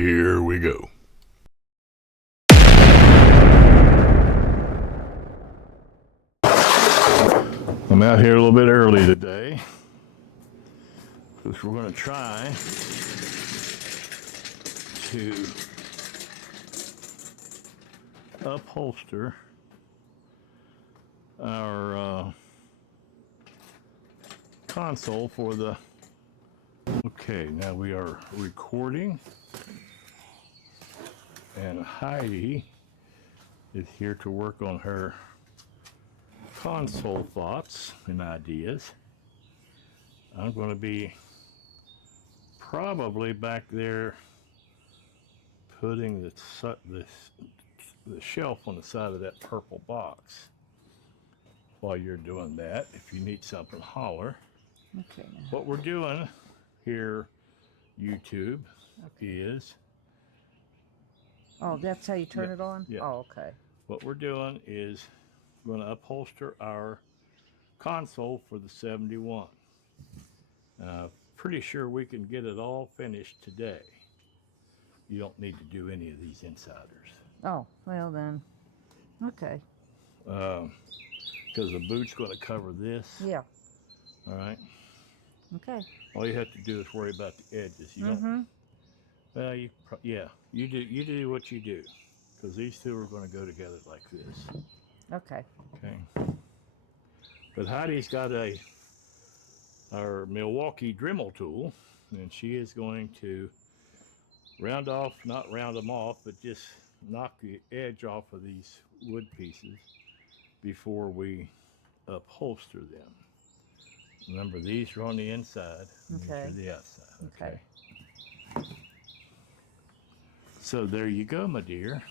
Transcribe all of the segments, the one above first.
Here we go. I'm out here a little bit early today because we're going to try to upholster our console for the... Okay, now we are recording, and Heidi is here to work on her console thoughts and ideas. I'm going to be probably back there putting the shelf on the side of that purple box while you're doing that. If you need something, holler. Okay. What we're doing here, YouTube, is... Oh, that's how you turn it on? Yeah. Oh, okay. What we're doing is going to upholster our console for the 71. Pretty sure we can get it all finished today. You don't need to do any of these insiders. Oh, well then, okay. Because the boot's going to cover this. Yeah. All right. Okay. All you have to do is worry about the edges. You don't. Well, you do what you do, because these two are going to go together like this. Okay. Okay. But Heidi's got our Milwaukee Dremel tool, and she is going to not round them off, but just knock the edge off of these wood pieces before we upholster them. Remember, these are on the inside, and these are the outside. Okay. So there you go, my dear.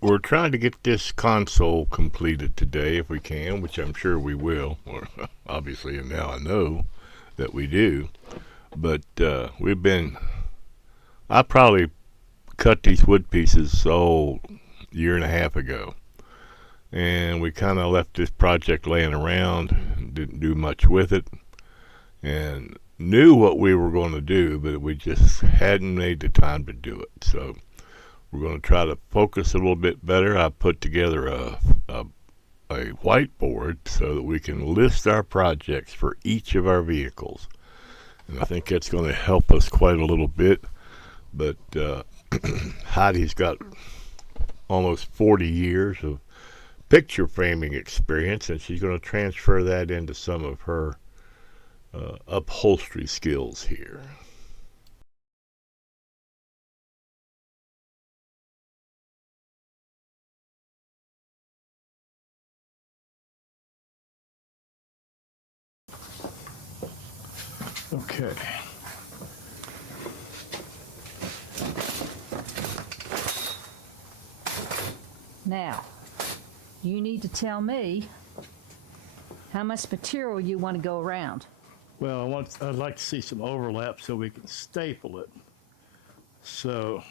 We're trying to get this console completed today if we can, which I'm sure we will, or obviously now I know that we do. But I probably cut these wood pieces a year and a half ago. And we kind of left this project laying around, didn't do much with it, and knew what we were going to do, but we just hadn't made the time to do it. So we're going to try to focus a little bit better. I put together a whiteboard so that we can list our projects for each of our vehicles. And I think that's going to help us quite a little bit. But Heidi's got almost 40 years of picture framing experience, and she's going to transfer that into some of her upholstery skills here. Okay. Now, you need to tell me how much material you want to go around. Well, I'd like to see some overlap so we can staple it. So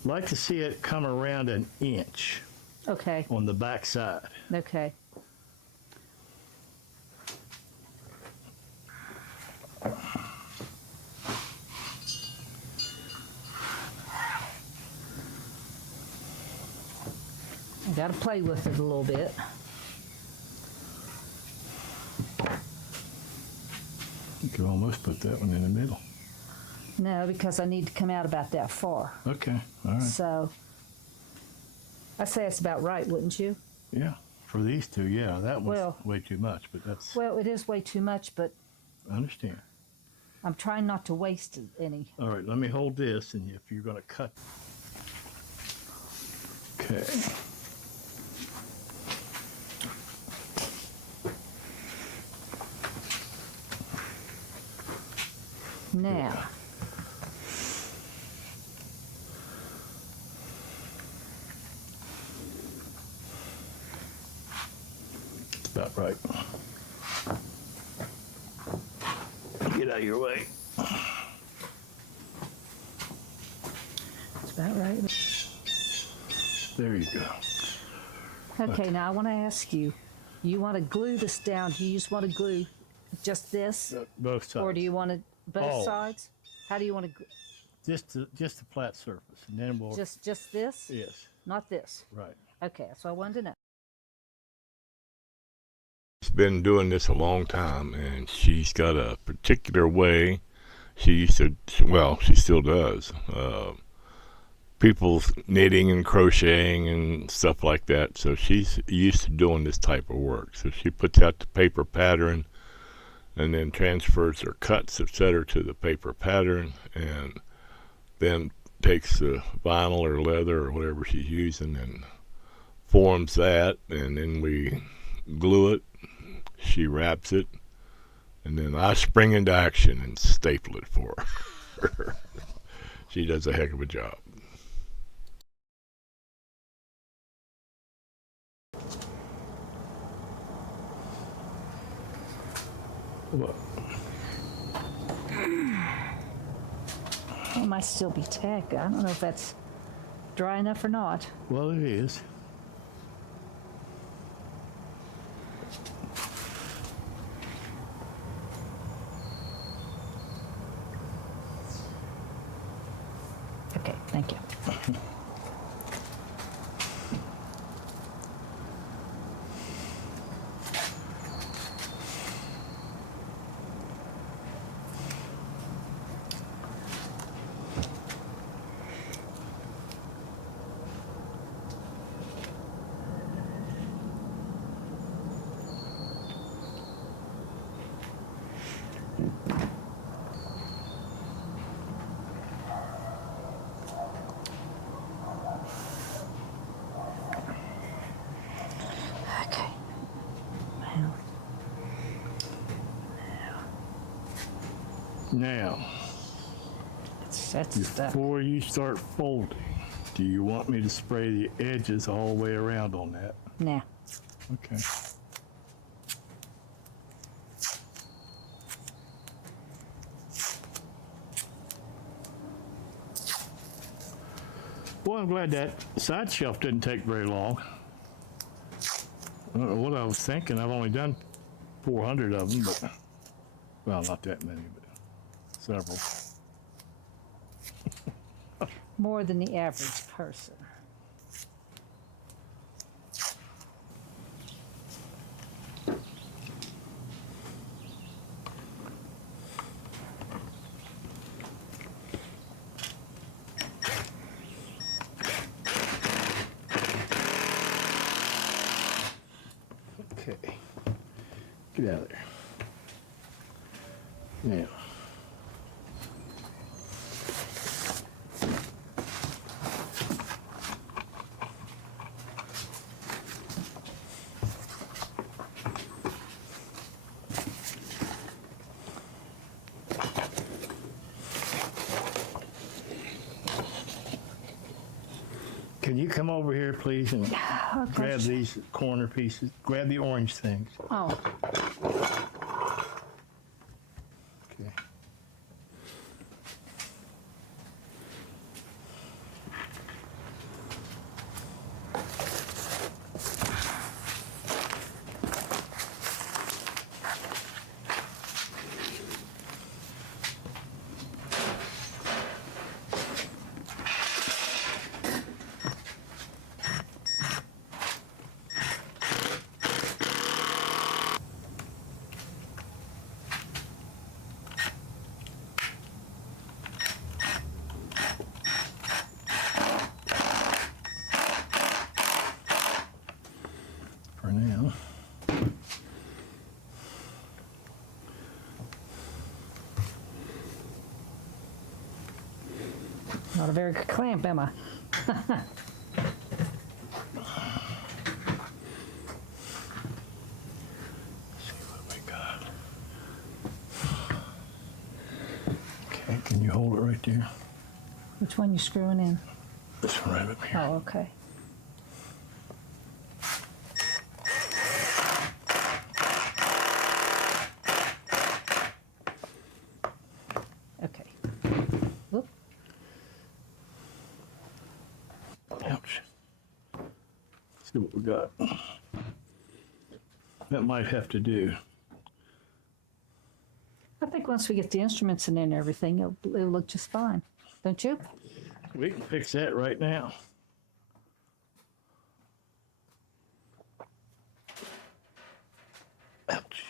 I'd like to see it come around an inch. Okay. On the back side. Okay. I got to play with it a little bit. You could almost put that one in the middle. No, because I need to come out about that far. Okay, all right. So, I'd say that's about right, wouldn't you? Yeah, for these two, yeah. That one's way too much, but that's... Well, it is way too much, but... I understand. I'm trying not to waste any. All right, let me hold this, and if you're going to cut... Okay. Now, about right. Get out of your way. That's about right. There you go. Okay, now I want to ask you, you want to glue this down. Do you just want to glue just this? Both sides. Or do you want to both sides? How do you want to just the flat surface, and then we'll just this? Yes. Not this. Right. Okay, that's what I wanted to know. She's been doing this a long time, and she's got a particular way. She used to, well, she still does. People's knitting and crocheting and stuff like that. So she's used to doing this type of work. So she puts out the paper pattern and then transfers her cuts, etc., to the paper pattern, and then takes the vinyl or leather or whatever she's using and forms that, and then we glue it. She wraps it, and then I spring into action and staple it for her. She does a heck of a job. What? It might still be tack. I don't know if that's dry enough or not. Well, it is. Okay, thank you. Okay. Now, That's stuck. before you start folding, do you want me to spray the edges all the way around on that? Nah. Okay. Well, I'm glad that side shelf didn't take very long. I don't know what I was thinking. I've only done 400 of them, but, well, not that many, but several. More than the average person. Okay. Get out of there. Now. Can you come over here, please, and grab these corner pieces? Grab the orange things. Oh, Okay. For now. not a very good clamp, am I? See what we got. Okay, can you hold it right there? Which one you screwing in? This one right up here. Oh, okay. Okay. Whoop. Ouch. See what we got. That might have to do. I think once we get the instruments in there and everything, it'll look just fine. Don't you? We can fix that right now. Ouch.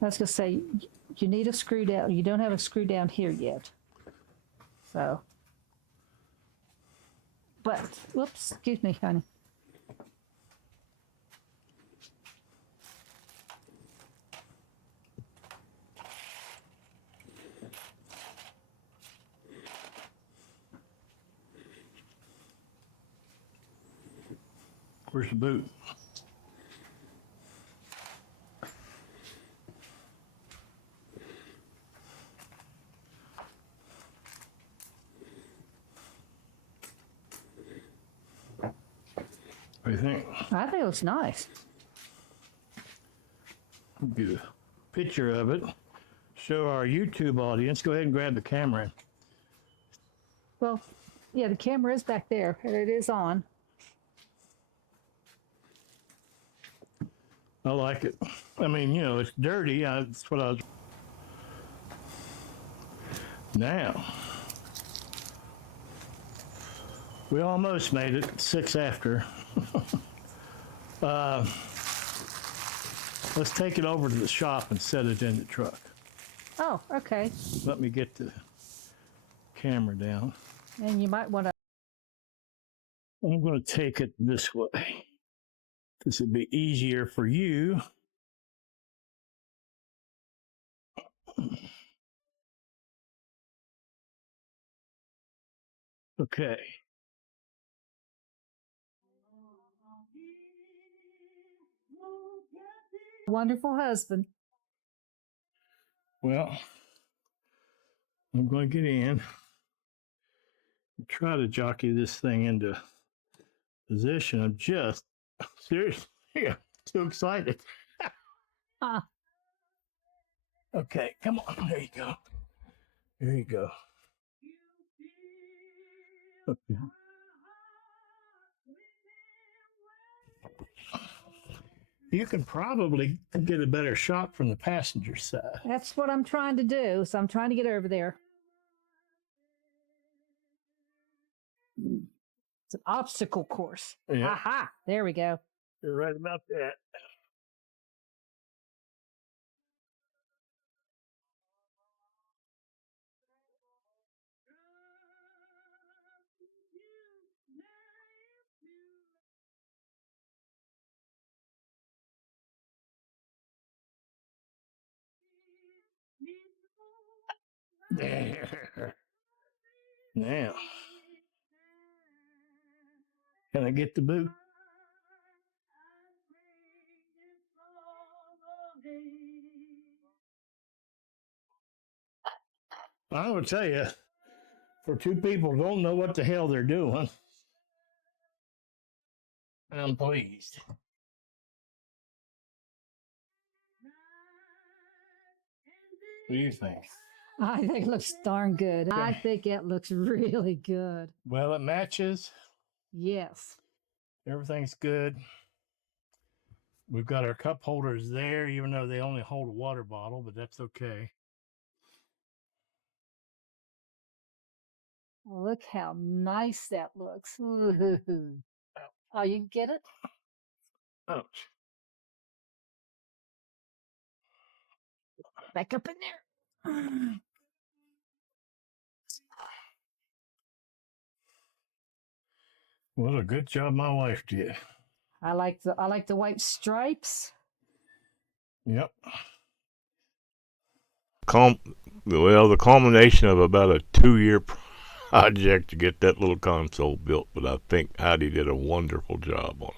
I was going to say, you need a screw down. You don't have a screw down here yet. So, but, whoops, excuse me, honey. Where's the boot? What do you think? I think it looks nice. Get a picture of it. Show our YouTube audience. Go ahead and grab the camera. Well, yeah, the camera is back there, and it is on. I like it. I mean, you know, it's dirty. That's what I was. Now, we almost made it. 6 after. Let's take it over to the shop and set it in the truck. Oh, okay. Let me get the camera down. And you might want to. I'm going to take it this way. This would be easier for you. Okay. Wonderful husband. Well, I'm going to get in and try to jockey this thing into position. I'm just seriously too excited. Okay, come on. There you go. There you go. Okay. You can probably get a better shot from the passenger side. That's what I'm trying to do. So I'm trying to get over there. It's an obstacle course. Yeah. Aha! There we go. You're right about that. There. Now, can I get the boot? I would tell you, for two people who don't know what the hell they're doing, I'm pleased. What do you think? I think it looks darn good. Okay. I think it looks really good. Well, it matches. Yes. Everything's good. We've got our cup holders there, even though they only hold a water bottle, but that's okay. Look how nice that looks. Ooh. Oh, you can get it? Ouch. Back up in there. What a good job my wife did. I like the white stripes. Yep. Well, the culmination of about a 2-year project to get that little console built, but I think Heidi did a wonderful job on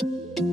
it.